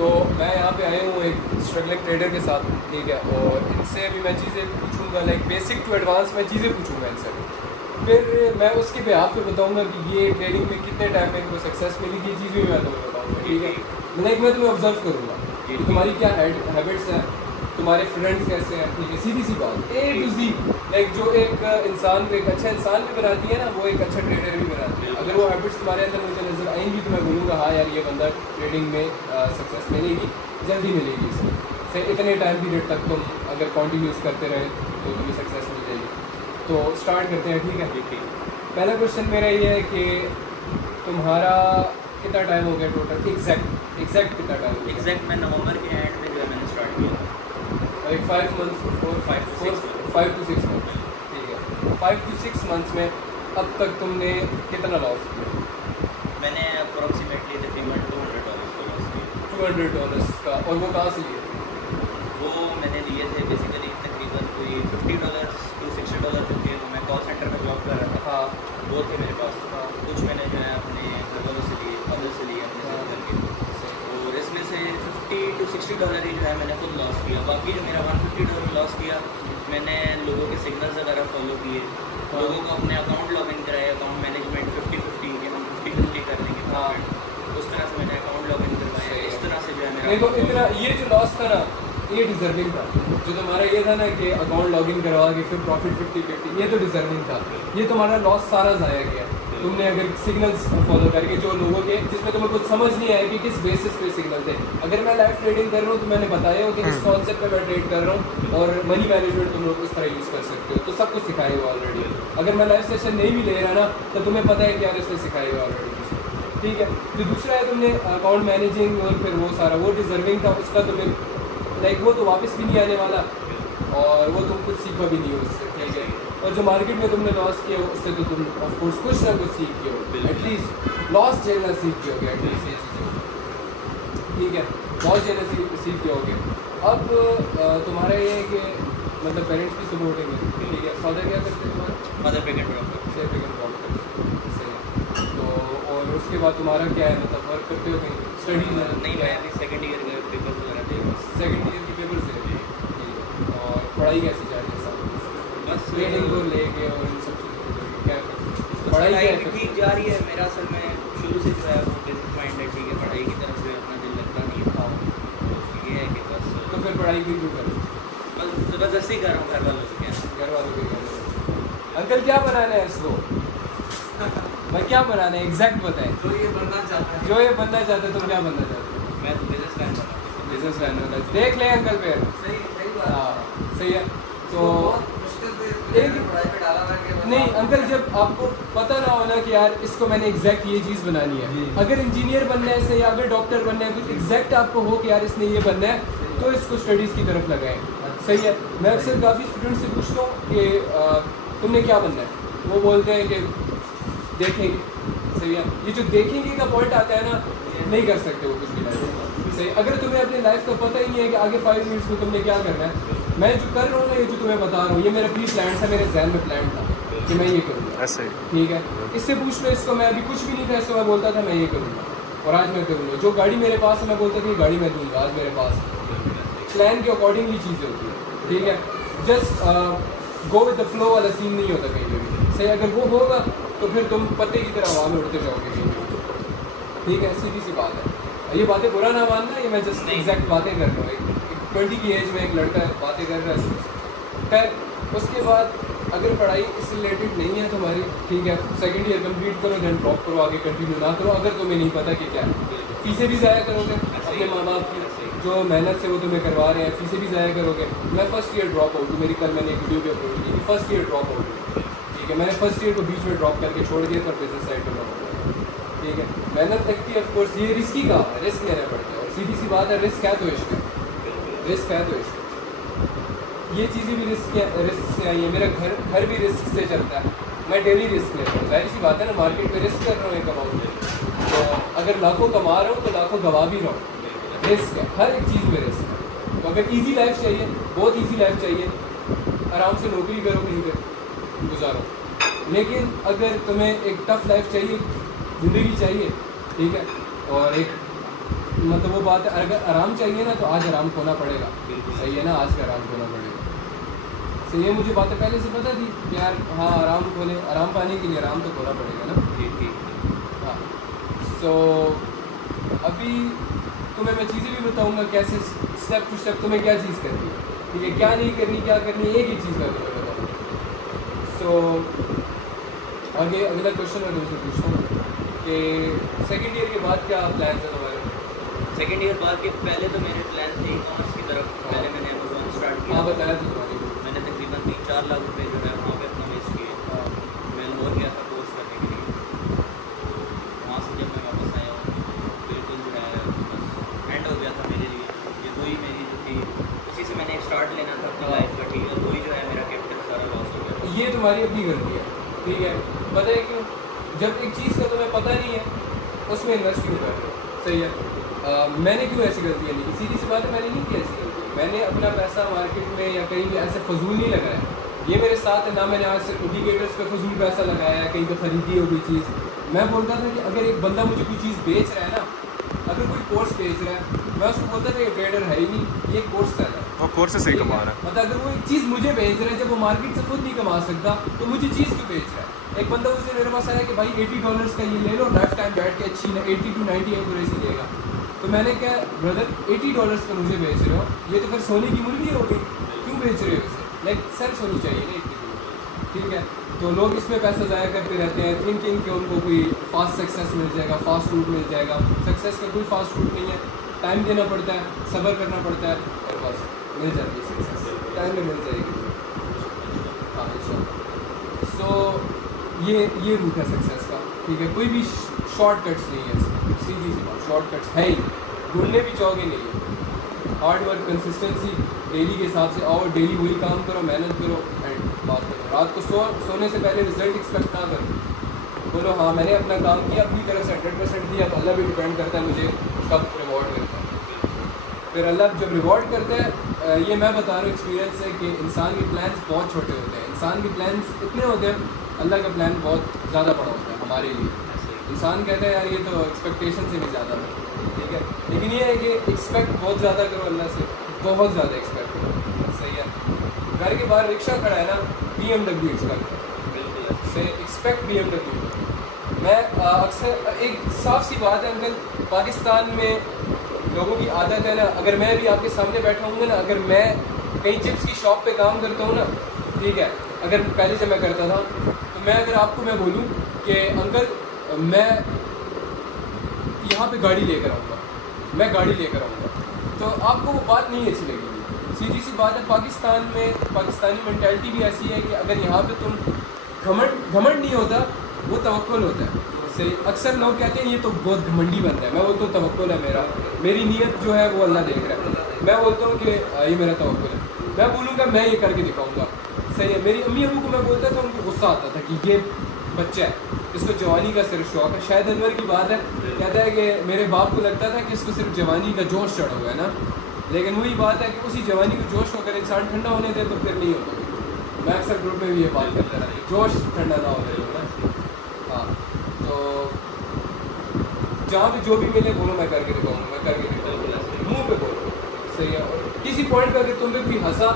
तो मैं यहाँ पे आया हूँ एक स्ट्रगलिंग ट्रेडर के साथ, ठीक है, और इनसे भी मैं चीज़ें पूछूंगा, लाइक बेसिक टू एडवांस मैं चीज़ें पूछूंगा इनसे। फिर मैं उसके बेहाफ पे बताऊंगा कि ये ट्रेडिंग में कितने टाइम में इनको सक्सेस मिली, ये चीज़ भी मैं तुम्हें बताऊंगा, ठीक है। लाइक मैं तुम्हें ऑब्जर्व करूँगा कि तुम्हारी क्या हैबिट्स हैं, तुम्हारे फ्रेंड्स कैसे हैं, ठीक है, सीधी सी बात A to Z। लाइक जो एक इंसान को एक अच्छा इंसान भी बनाती है ना, वो एक अच्छा ट्रेडर भी बनाती है। अगर वो हैबिट्स तुम्हारे अंदर मुझे नज़र आएंगी तो मैं बोलूँगा हाँ यार ये बंदा ट्रेडिंग में सक्सेस मिलेगी, जल्दी मिलेगी इसे। से इतने टाइम पीरियड तक तुम अगर कॉन्टिन्यूस करते रहे तो तुम्हें सक्सेस मिल जाएगी। तो स्टार्ट करते हैं, ठीक है। पहला क्वेश्चन मेरा ये है कि तुम्हारा कितना टाइम हो गया टोटल, एग्जैक्ट कितना टाइम? एग्जैक्ट मैं नवंबर के एंड में जो है मैंने स्टार्ट किया, लाइक 5 मंथ्स और 5 to 6 मंथ्स, ठीक है। 5 to 6 मंथ्स में अब तक तुमने कितना लॉस किया? मैंने अप्रॉक्सीमेटली तकरीबन $200 का लॉस किया। $200 का, और वो कहाँ से लिए? वो मैंने लिए थे बेसिकली तकरीबन कोई $50 to $60 जो थे, वो मैं कॉल सेंटर में जॉब कर रहा था। हाँ वो थे मेरे पास। कुछ मैंने जो है अपने घर वालों से लिए, फादर से लिए, अपने सेव करके, और इसमें से $50 to $60 ही जो है मैंने खुद लॉस किया। बाकी जो मेरा $150 लॉस किया, मैंने लोगों के सिग्नल्स वगैरह फॉलो किए, लोगों को अपने अकाउंट लॉगिन कराए, अकाउंट मैनेजमेंट 50-50 कि हम 50-50 कर लेंगे प्रॉफिट, उस तरह से मैंने अकाउंट लॉगिन करवाया। इस तरह से जो है मेरा देखो इतना ये जो लॉस था ना, ये डिजर्विंग था। जो तुम्हारा ये था ना कि अकाउंट लॉगिन करवा के फिर प्रॉफिट 50-50, ये तो डिजर्विंग था। ये तुम्हारा लॉस सारा ज़ाया गया तुमने अगर सिग्नल्स फॉलो करके, जो लोगों के जिसमें तुम्हें कुछ समझ नहीं आया कि किस बेसिस पे सिग्नल थे। अगर मैं लाइव ट्रेडिंग कर रहा हूँ तो मैंने बताया हो कि इस कॉन्सेप्ट पे मैं ट्रेड कर रहा हूँ और मनी मैनेजमेंट तुम लोग इस तरह यूज़ कर सकते हो, तो सब कुछ सिखाए हुआ ऑलरेडी। अगर मैं लाइव सेशन नहीं भी ले रहा ना तो तुम्हें पता है कि यार इसने सिखाए हुआ ऑलरेडी, ठीक है। जो दूसरा है तुमने अकाउंट मैनेजिंग और फिर वो सारा वो डिजर्विंग था, उसका तुम्हें लाइक वो तो वापस भी नहीं आने वाला और वो तुम कुछ सीखो भी नहीं हो उससे, ठीक है। और जो मार्केट में तुमने लॉस किया उससे तो तुम ऑफकोर्स कुछ ना कुछ सीख गए हो, एटलीस्ट लॉस झेलना सीख गए होगे, एटलीस्ट ये चीज़ें, ठीक है। लॉस झेलना सीख गए होगे। अब तुम्हारा ये है कि मतलब पेरेंट्स की सपोर्टिंग है, ठीक है। फादर क्या करते हैं तुम्हारे? फादर पिक एंड ड्रॉप से पिक एंड ड्रॉप करते हैं, सही है। तो और उसके बाद तुम्हारा क्या है, मतलब वर्क करते हो कहीं, स्टडीज है? नहीं, मैं अभी सेकंड ईयर के पेपर वगैरह दे रहा हूँ। सेकंड ईयर की पेपर से, ठीक है। और पढ़ाई कैसी जा रही है? सब बस ट्रेडिंग को लेके और इन सब चीज़ों को लेके क्या है? पढ़ाई भी ठीक जा रही है। मेरा असल में शुरू से जो है वो बिजनेस माइंड है, ठीक है। पढ़ाई की तरफ जो है अपना दिल लगता नहीं है। तो ये है कि बस तो फिर पढ़ाई क्यों करो? बस ज़बरदस्ती कर रहा हूँ घर वालों से। क्या घर वालों के घर। अंकल क्या बनाना है इसको? भाई क्या बनाना है एग्जैक्ट बताएं। जो ये बनना चाहता है, जो ये बनना चाहते हो, तुम क्या बनना चाहते हो? मैं तो बिजनेस मैन बना। बिजनेस मैन बनना, देख ले अंकल फिर। सही बात। हाँ सही है। तो बहुत मुश्किल से एक पढ़ाई पे डाला था कि नहीं अंकल, जब आपको पता ना हो ना कि यार इसको मैंने एग्जैक्ट ये चीज़ बनानी है, अगर इंजीनियर बनना है या अगर डॉक्टर बनना है, कुछ एग्जैक्ट आपको हो कि यार इसने ये बनना है, तो इसको स्टडीज़ की तरफ लगाएं, सही है। मैं अक्सर काफ़ी स्टूडेंट से पूछता हूँ कि तुमने क्या बनना है, वो बोलते हैं कि देखेंगे, सही है। ये जो देखेंगे का पॉइंट आता है ना, नहीं कर सकते वो कुछ भी लाइफ में, सही। अगर तुम्हें अपनी लाइफ का पता ही नहीं है कि आगे 5 मिनट्स में तुमने क्या करना है, मैं जो कर रहा हूँ ना, ये जो तुम्हें बता रहा हूँ, ये मेरा प्री प्लान था, मेरे जहन में प्लान था कि मैं ये करूँगा, ऐसे ही। ठीक है। इससे पूछ लो इसको, मैं अभी कुछ भी नहीं था, इसको मैं बोलता था मैं ये करूँगा और आज मैं करूँगा। जो गाड़ी मेरे पास है मैं बोलता था ये गाड़ी मैं दूँगा, आज मेरे पास प्लान के अकॉर्डिंगली चीज़ें होती हैं, ठीक है। Just go with the flow वाला सीन नहीं होता कहीं भी, सही। अगर वो होगा तो फिर तुम पत्ते की तरह हवा में उड़ते जाओगे कहीं भी, ठीक है। सीधी सी बात है। ये बातें बुरा ना मानना, ये मैं जस्ट एग्जैक्ट बातें कर रहा हूँ। 20 की एज में एक लड़का बातें कर रहा है। खैर उसके बाद अगर पढ़ाई इससे रिलेटेड नहीं है तुम्हारी, ठीक है, सेकंड ईयर कंप्लीट करो, देन ड्रॉप करो, आगे कंटिन्यू ना करो। अगर तुम्हें नहीं पता कि क्या है, फीसें भी ज़ाया करोगे अपने माँ बाप की, जो मेहनत से वो तुम्हें करवा रहे हैं, फीसें भी ज़ाया करोगे। मैं फर्स्ट ईयर ड्रॉप आउट हूँ, मेरी कल मैंने एक वीडियो भी अपलोड की थी, फर्स्ट ईयर ड्रॉप आउट हूँ, ठीक है। मैंने फर्स्ट ईयर को बीच में ड्रॉप करके छोड़ दिया था, बिजनेस साइड पर ड्रॉप, ठीक है। मेहनत लगती है ऑफकोर्स, ये रिस्की काम है, रिस्क लेना पड़ता है। और सीधी सी बात है, रिस्क है तो इश्क है, रिस्क है तो इश्क। ये चीज़ें भी रिस्क से आई है। मेरा घर भी रिस्क से चलता है, मैं डेली रिस्क लेता हूँ। जाहिर सी बात है ना, मार्केट में रिस्क कर रहा हूँ एक अमाउंट, तो अगर लाखों कमा रहा हूँ तो लाखों गवा भी रहा हूँ। रिस्क है, हर एक चीज़ में रिस्क है। तो अगर ईजी लाइफ चाहिए, बहुत ईजी लाइफ चाहिए, आराम से नौकरी करो, कहीं पर गुजारो। लेकिन अगर तुम्हें एक टफ लाइफ चाहिए, ज़िंदगी चाहिए, ठीक है, और एक मतलब वो बात है, अगर आराम चाहिए ना तो आज आराम खोना पड़ेगा। बिल्कुल। सही है ना, आज का आराम खोना पड़ेगा। सही है, मुझे बातें पहले से पता थी कि यार हाँ आराम खोले, आराम पाने के लिए आराम तो खोना पड़ेगा ना। ठीक ठीक। हाँ, सो अभी तुम्हें मैं चीज़ें भी बताऊंगा कैसे स्टेप टू स्टेप तुम्हें क्या चीज़ करनी है, ठीक है, क्या नहीं करनी, क्या करनी है, एक ही चीज़ मैं तुम्हें बताऊँगा। सो आगे अगला क्वेश्चन मैं तुमसे पूछता हूँ कि सेकेंड ईयर के बाद क्या प्लान है तुम्हारे? सेकेंड ईयर बाद के पहले तो मेरे प्लान थे कॉमर्स की तरफ। पहले मैंने अमेजोन स्टार्ट किया। हाँ बताया था तुम्हारी। मैंने तकरीबन 3-4 लाख रुपए जो है वहाँ पे अपना वेस्ट किए। हाँ मैं लाहौर गया था कोर्स करने के लिए। वहाँ से जब मैं वापस आया हूँ बिल्कुल जो है बस एंड हो गया था मेरे लिए। ये वही मेरी जो थी उसी से मैंने स्टार्ट लेना था अपनी लाइफ का, ठीक है, वही जो है मेरा कैपिटल सारा लॉस हो गया। ये तुम्हारी अपनी गलती है, ठीक है। पता है क्यों? जब एक चीज़ का तुम्हें पता नहीं है उसमें इन्वेस्ट क्यों कर रहे हो? सही है। मैंने क्यों ऐसी गलतियाँ नहीं की? सीधी सी बात है, मैंने नहीं की ऐसी गलती। मैंने अपना पैसा मार्केट में या कहीं भी ऐसे फजूल नहीं लगाया। ये मेरे साथ है ना, मैंने आज से इंडिकेटर्स पे फजूल पैसा लगाया है, कहीं पे खरीदी हो कोई चीज़। मैं बोलता था कि अगर एक बंदा मुझे कोई चीज़ बेच रहा है ना, अगर कोई कोर्स बेच रहा है, मैं उसको बोलता था ये ट्रेडर है ही नहीं, ये कोर्स कर रहा है। वो कोर्स से ही कमा रहा है। मतलब अगर वो एक चीज़ मुझे बेच रहा है, जब वो मार्केट से खुद नहीं कमा सकता तो मुझे चीज़ क्यों बेच रहा है? एक बंदा उस दिन मेरे पास आया कि भाई $80 का ये ले लो, लाइफ टाइम बैठ के अच्छी ना 80 to 90 एक्यूरेसी देगा। तो मैंने क्या, ब्रदर $80 का मुझे बेच रहे हो, ये तो फिर सोने की मुर्गी हो गई, क्यों बेच रहे हो इसे? लाइक सेंस होनी चाहिए ना इतनी, ठीक है। तो लोग इसमें पैसा ज़ाया करते रहते हैं थिंकिंग कि उनको कोई फास्ट सक्सेस मिल जाएगा, फास्ट रूट मिल जाएगा। सक्सेस का कोई फास्ट रूट नहीं है, टाइम देना पड़ता है, सब्र करना पड़ता है, और बस मिल जाती है सक्सेस, टाइम में मिल जाएगी। हाँ इंशाल्लाह। सो ये रूट है सक्सेस का, ठीक है। कोई भी शॉर्टकट्स नहीं है इसमें, सीधी सी बात, शॉर्टकट्स है ही ढूंढने भी चाहोगे नहीं है। हार्ड वर्क, कंसिस्टेंसी, डेली के हिसाब से आओ, डेली वही काम करो, मेहनत करो एंड बात करो। रात को सोने से पहले रिजल्ट एक्सपेक्ट ना करो, बोलो हाँ मैंने अपना काम किया, अपनी तरफ से 100% दिया। अब अल्लाह भी डिपेंड करता है मुझे कब रिवॉर्ड मिलता है। फिर अल्लाह जब रिवॉर्ड करता है, ये मैं बता रहा हूँ एक्सपीरियंस से कि इंसान के प्लान्स बहुत छोटे होते हैं। इंसान के प्लान्स इतने होते हैं, अल्लाह का प्लान बहुत ज़्यादा बड़ा होता है हमारे लिए। इंसान कहता है यार ये तो एक्सपेक्टेशन से भी ज़्यादा है, ठीक है। लेकिन ये है कि एक्सपेक्ट बहुत ज़्यादा करो अल्लाह से, बहुत ज़्यादा एक्सपेक्ट करो, सही है। घर के बाहर रिक्शा खड़ा है ना, BMW एक्सपेक्ट करो, से एक्सपेक्ट BMW। मैं अक्सर एक साफ सी बात है अंकल, पाकिस्तान में लोगों की आदत है ना, अगर मैं भी आपके सामने बैठा हूँ ना, अगर मैं कहीं चिप्स की शॉप पे काम करता हूँ ना, ठीक है, अगर पहले से मैं करता था, तो मैं अगर आपको मैं बोलूँ कि अंकल मैं यहाँ पे गाड़ी लेकर आऊँगा, मैं गाड़ी लेकर आऊँगा, तो आपको वो बात नहीं अच्छी लगेगी। सीधी सी बात है, पाकिस्तान में पाकिस्तानी मेंटालिटी भी ऐसी है कि अगर यहाँ पे तुम घमंड नहीं होता, वो तवक्कुल होता है। सही, अक्सर लोग कहते हैं ये तो बहुत घमंडी बन रहा है, मैं बोलता हूँ तवक्कुल है मेरा, मेरी नीयत जो है वो अल्लाह देख रहा है। मैं बोलता हूँ कि ये मेरा तवक्कुल है, मैं बोलूँगा मैं ये करके दिखाऊँगा। सही है। मेरी अम्मी अबू को मैं बोलता था, उनको गुस्सा आता था कि ये बच्चा है, इसको जवानी का सिर्फ शौक है। शायद अनवर की बात है, कहता है कि मेरे बाप को लगता था कि इसको सिर्फ जवानी का जोश चढ़ा हुआ है ना, लेकिन वही बात है कि उसी जवानी को जोश को अगर इंसान ठंडा होने दे तो फिर नहीं होता। मैं अक्सर ग्रुप में भी ये बात करता रहता, जोश ठंडा ना होने दो ना। हाँ, तो जहाँ भी जो भी मिले बोलो मैं करके दिखाऊंगा, मैं करके दिखाऊंगा, मुँह पे बोलो, सही है। और किसी पॉइंट पे अगर तुम पे कोई हंसा,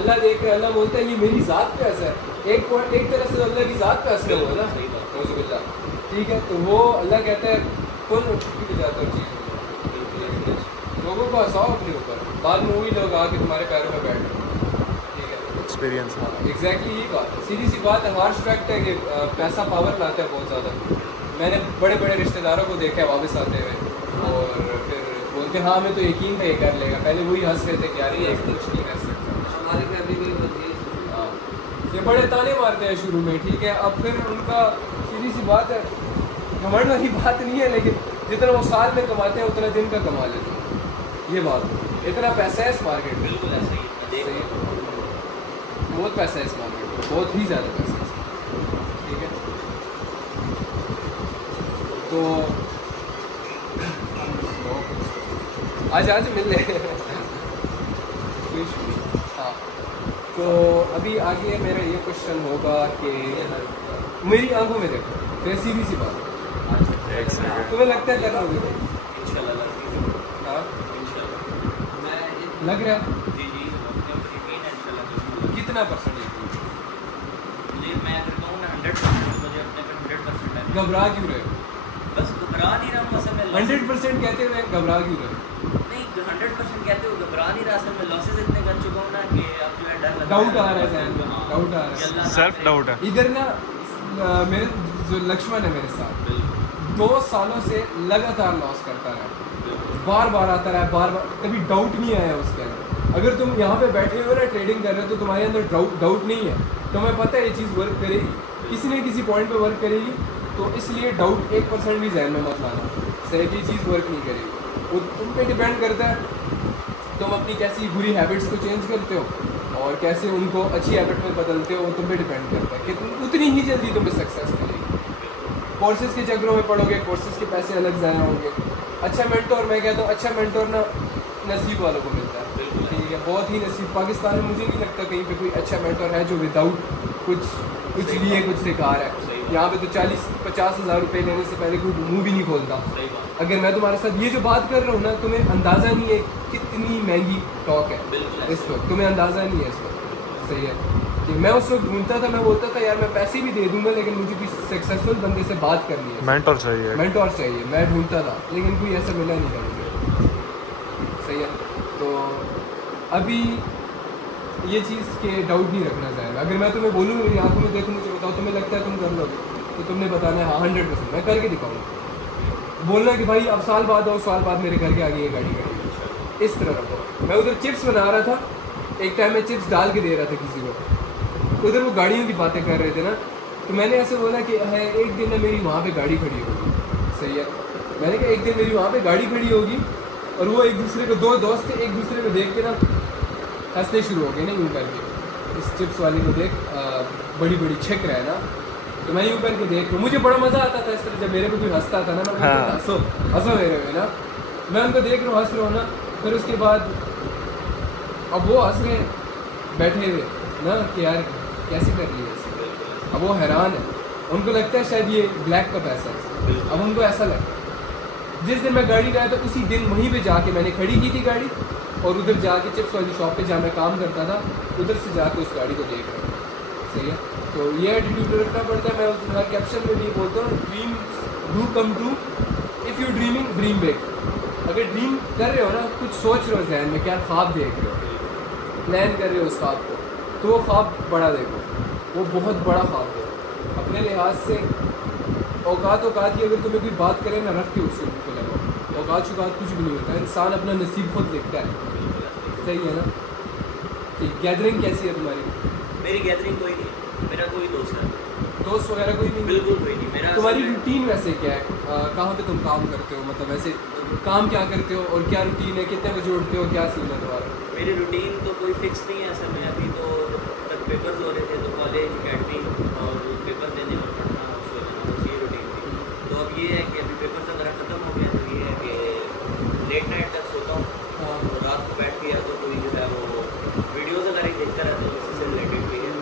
अल्लाह देख रहे, अल्लाह बोलता है ये मेरी ज़ात पे हंसा है। एक तरह से अल्लाह की ज़ात पे हंसना हुआ ना, सही बात, नौज़ुबिल्लाह, ठीक है। तो वो अल्लाह कहता है कौन छुट्टी पे जाता है चीज़, लोगों को हंसाओ अपने ऊपर, बाद में वही लोग आके तुम्हारे पैरों में बैठ, ठीक है। एक्सपीरियंस। हाँ एग्जैक्टली यही बात है, सीधी सी बात है। हार्श फैक्ट है कि पैसा पावर लाता है बहुत ज़्यादा। मैंने बड़े बड़े रिश्तेदारों को देखा है वापस आते हुए, और फिर बोलते हाँ हमें तो यकीन था ये कर लेगा, पहले वही हंस रहे थे कि यार ये कुछ नहीं कर सकता। हमारी फैमिली में बस ये हाँ, ये बड़े ताने मारते हैं शुरू में, ठीक है। अब फिर उनका सीधी सी बात है, घमंड वाली बात नहीं है, लेकिन जितना वो साल में कमाते हैं उतना दिन का कमा लेते हैं, ये बात है। इतना पैसा है इस मार्केट में, बिल्कुल ऐसा ही है। देख सही है, बहुत पैसा है इस मार्केट में, बहुत ही ज़्यादा पैसा है, ठीक है। तो आज मिल ले हाँ, तो अभी आगे मेरा ये क्वेश्चन होगा कि मेरी आंखों में देखो, फिर सीधी सी बात, एक सेकंड। तुम्हें लगता है कर लोगे? इंशाल्लाह। लग रहा है? जी जी, अपने ऊपर यकीन है इंशाल्लाह। कितना परसेंटेज? मुझे मैं अगर कहूँ ना 100%, तो मुझे अपने पर 100% है। घबरा क्यों रहे हो? बस घबरा नहीं रहा हूँ असल में। 100% कहते हुए घबरा क्यों रहे हो? नहीं, 100% कहते हो घबरा नहीं रहा, असल में लॉसेस इतने कर चुका हूँ ना कि अब जो है डर लगता डाउट आ रहा है ज़हन में, हाँ, डाउट आ रहा कि है। अल्लाह ना सेल्फ करे। डाउट है। इधर ना मेरे जो लक्ष्मण है मेरे साथ, बिल्कुल 2 सालों से लगातार लॉस करता रहा, बिल्कुल। बार बार आता रहा, बार बार, कभी डाउट नहीं आया उसके अंदर। अगर तुम यहाँ पे बैठे हो ना ट्रेडिंग कर रहे हो तो तुम्हारे अंदर डाउट नहीं है, तुम्हें पता है ये चीज़ वर्क करेगी, किसी न किसी पॉइंट पे वर्क करेगी, तो इसलिए डाउट 1% भी जहन में मत लाना, सही की चीज़ वर्क नहीं करेगी। वो तुम पे डिपेंड करता है तुम अपनी कैसी बुरी हैबिट्स को चेंज करते हो और कैसे उनको अच्छी हैबिट में बदलते हो, वो तुम पे डिपेंड करता है कि तुम उतनी ही जल्दी तुम्हें सक्सेस मिलेगी। कोर्सेज़ के चक्रों में पढ़ोगे, कोर्सेज़ के पैसे अलग ज़ाया होंगे। अच्छा मेंटोर, मैं कहता हूँ अच्छा मेंटोर ना नसीब वालों को मिलता है, बिल्कुल। ठीक है, बहुत ही नसीब। पाकिस्तान में मुझे नहीं लगता कहीं पे कोई अच्छा मेंटोर है जो विदाउट कुछ लिए कुछ सिखा रहा है। यहाँ पे तो 40-50 हज़ार रुपये लेने से पहले कोई मुंह भी नहीं खोलता। सही बात। अगर मैं तुम्हारे साथ ये जो बात कर रहा हूँ ना, तुम्हें अंदाज़ा नहीं है कितनी महंगी टॉक है बिल्कुल। इस वक्त, तुम्हें अंदाज़ा नहीं है इस वक्त, सही है। कि मैं उस वक्त ढूंढता था, मैं बोलता था यार मैं पैसे भी दे दूंगा लेकिन मुझे किसी सक्सेसफुल बंदे से बात करनी है, मेंटोर चाहिए। मेंटोर चाहिए, मैं ढूंढता था लेकिन कोई ऐसा मिला नहीं था मुझे, सही है। तो अभी ये चीज़ के डाउट नहीं रखना चाहिए। अगर मैं तुम्हें बोलूँ मेरी आंखों में देखो, मुझे बताओ तुम्हें लगता है तुम कर लोगे, तो तुमने बताना है हाँ 100% मैं करके दिखाऊंगा। बोलना कि भाई अब साल बाद 2 साल बाद मेरे घर के आगे ये गाड़ी खड़ी, इस तरह रखो। मैं उधर चिप्स बना रहा था, एक टाइम में चिप्स डाल के दे रहा था किसी को, उधर वो गाड़ियों की बातें कर रहे थे ना, तो मैंने ऐसे बोला कि है एक दिन ना मेरी वहाँ पे गाड़ी खड़ी होगी, सही है। मैंने कहा एक दिन मेरी वहाँ पे गाड़ी खड़ी होगी और वो एक दूसरे को, 2 दोस्त थे, एक दूसरे को देख के ना हंसने शुरू हो गए ना यूँ करके, इस चिप्स वाले को देख बड़ी बड़ी छिक रहा है ना, तो मैं यूँ करके देख, मुझे बड़ा मज़ा आता था इस तरह, जब मेरे को कोई हंसता था ना मैं बोलता था, हंसो हंसो मेरे में ना, मैं उनको देख रहा हूँ हंस रहा हूँ ना। फिर उसके बाद अब वो हंस रहे बैठे हुए ना कि यार कैसे कर लिए ऐसे, अब वो हैरान है, उनको लगता है शायद ये ब्लैक का पैसा है, अब उनको ऐसा लगता है। जिस दिन मैं गाड़ी लाया था उसी दिन वहीं पे जाके मैंने खड़ी की थी गाड़ी, और उधर जाके चिप्स वाली शॉप पे जहाँ मैं काम करता था उधर से जाके उस गाड़ी को देख रहा हूँ, सही है। तो ये एटीट्यूड रखना पड़ता है। मैं उस हर कैप्शन में भी बोलता हूँ, dream do come true, if you dreaming dream big. अगर ड्रीम कर रहे हो ना, कुछ सोच रहे हो जहन में, क्या ख्वाब देख रहे हो, प्लान कर रहे हो उस ख्वाब को, तो वो ख्वाब बड़ा देखो, वो बहुत बड़ा ख्वाब देखो। अपने लिहाज से औकात की अगर तुम्हें कोई बात करे ना, रख के उससे उनको लगाओ, औकात कुछ भी नहीं होता, इंसान अपना नसीब खुद लिखता है, सही है ना। गैदरिंग कैसी है तुम्हारी? मेरी गैदरिंग कोई नहीं, मेरा कोई दोस्त है, दोस्त वगैरह कोई नहीं? बिल्कुल कोई नहीं। मेरा तुम्हारी असल में- रूटीन वैसे क्या है? कहाँ पे तुम काम करते हो, मतलब वैसे काम क्या करते हो और क्या रूटीन है, कितने बजे उठते हो, क्या सीन है तुम्हारा? मेरी रूटीन तो कोई फिक्स नहीं है असल में। अभी तो तक पेपर्स हो रहे थे तो कॉलेज अकेडमी और पेपर देने और पढ़ना सो जाना, बस ये रूटीन थी। तो अब ये है कि अभी पेपर तो मेरा ख़त्म हो गया, तो ये है कि लेट नाइट तक सोता हूँ हाँ, और रात को बैठ के या तो कोई जो है वो वीडियोज़ वगैरह ही देखता रहता हूँ जिससे रिलेटेड भी है,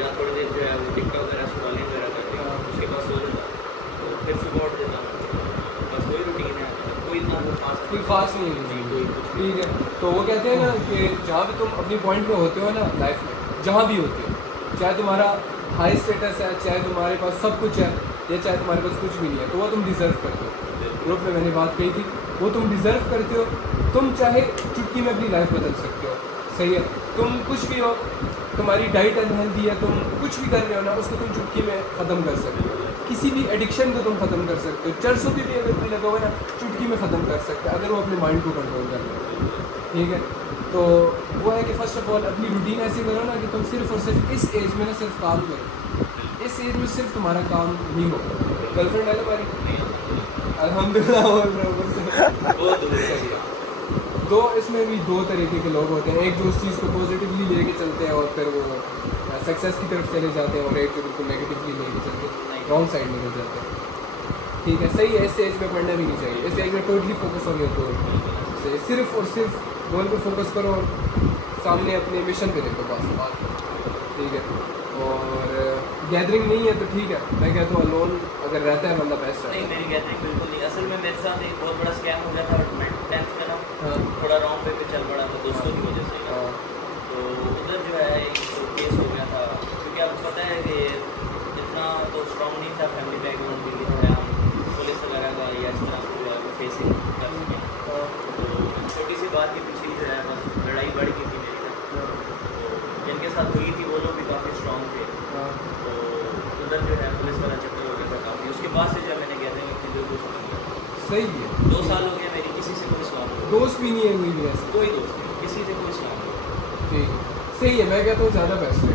या थोड़ी देर जो है वो टिकटॉक वगैरह स्क्रॉलिंग वगैरह करते हैं, उसके बाद सो जाता हूँ, तो फिर सुबह उठ देता हूँ। बस वही रूटीन है, कोई इतना खास कोई खास नहीं है, कोई कुछ ठीक है। तो वो कहते हैं ना कि जहाँ भी तुम अपनी पॉइंट पे होते हो ना लाइफ में, जहाँ भी होते हो, चाहे तुम्हारा हाई स्टेटस है, चाहे तुम्हारे पास सब कुछ है, या चाहे तुम्हारे पास कुछ भी नहीं है, तो वो तुम डिज़र्व करते हो। ग्रुप में मैंने बात कही थी, वो तुम डिज़र्व करते हो। तुम चाहे चुटकी में अपनी लाइफ बदल सकते हो, सही है। तुम कुछ भी हो, तुम्हारी डाइट अनहेल्दी है, तुम कुछ भी कर रहे हो ना, उसको तुम चुटकी में ख़त्म कर सकते हो। किसी भी एडिक्शन को तुम ख़त्म कर सकते हो। चरसों की भी अगर कोई लगा हुआ है ना, चुटकी में ख़त्म कर सकते हैं अगर वो अपने माइंड को कंट्रोल कर ले, ठीक है। तो वो है कि फ़र्स्ट ऑफ ऑल अपनी रूटीन ऐसी करो ना कि तुम सिर्फ और सिर्फ इस एज में ना सिर्फ काम करो, इस एज में सिर्फ तुम्हारा काम ही हो। गर्लफ्रेंड है तुम्हारी? अल्हम्दुलिल्लाह। और बराबर से बहुत दूर है। दो, इसमें भी 2 तरीके के लोग होते हैं, एक जो उस चीज़ को पॉजिटिवली लेके चलते हैं और फिर वो सक्सेस की तरफ चले जाते हैं, और एक जो बिल्कुल नेगेटिवली लेके चलते हैं, रॉन्ग साइड निकल जाते हैं, ठीक है। सही है, इस एज में पढ़ना भी नहीं चाहिए, इस एज में टोटली फोकस हो गया तो सिर्फ और सिर्फ गोल पे फोकस करो और सामने अपने मिशन पे देखो, बस बात, ठीक है। और गैदरिंग नहीं है तो ठीक है, मैं कहता हूँ अलोन अगर रहता है बंदा बेस्ट नहीं है। मेरी कहते हैं बिल्कुल नहीं। असल में मेरे साथ एक बहुत बड़ा स्कैम हो गया था, मैं 10th में ना हाँ थोड़ा रॉन्ग वे पे चल पड़ा था दोस्तों की वजह से। हाँ तो उधर जो है एक केस हो गया था, क्योंकि आपको पता है कि इतना तो स्ट्रॉन्ग नहीं था फैमिली बैकग्राउंड भी, कि थोड़ा हम पुलिस वगैरह का या इस तरह से जो है वो फेसिंग कर सकें। हाँ तो छोटी सी बात के पीछे ही जो है बस लड़ाई बढ़ गई थी मेरी ना। तो जिनके साथ हुई थी वो लोग भी काफ़ी स्ट्रॉन्ग थे, हाँ तो उधर जो है पुलिस वाला चक्कर हो गया था काफ़ी। उसके बाद से जब मैंने कहते हैं कि बिल्कुल सही है। 2 साल हो गए मेरी किसी से कोई सलाम नहीं, दोस्त भी नहीं है कोई भी ऐसा। कोई दोस्त नहीं, किसी से कोई सलाम नहीं। ठीक है, सही है, मैं कहता हूँ ज़्यादा बेस्ट है।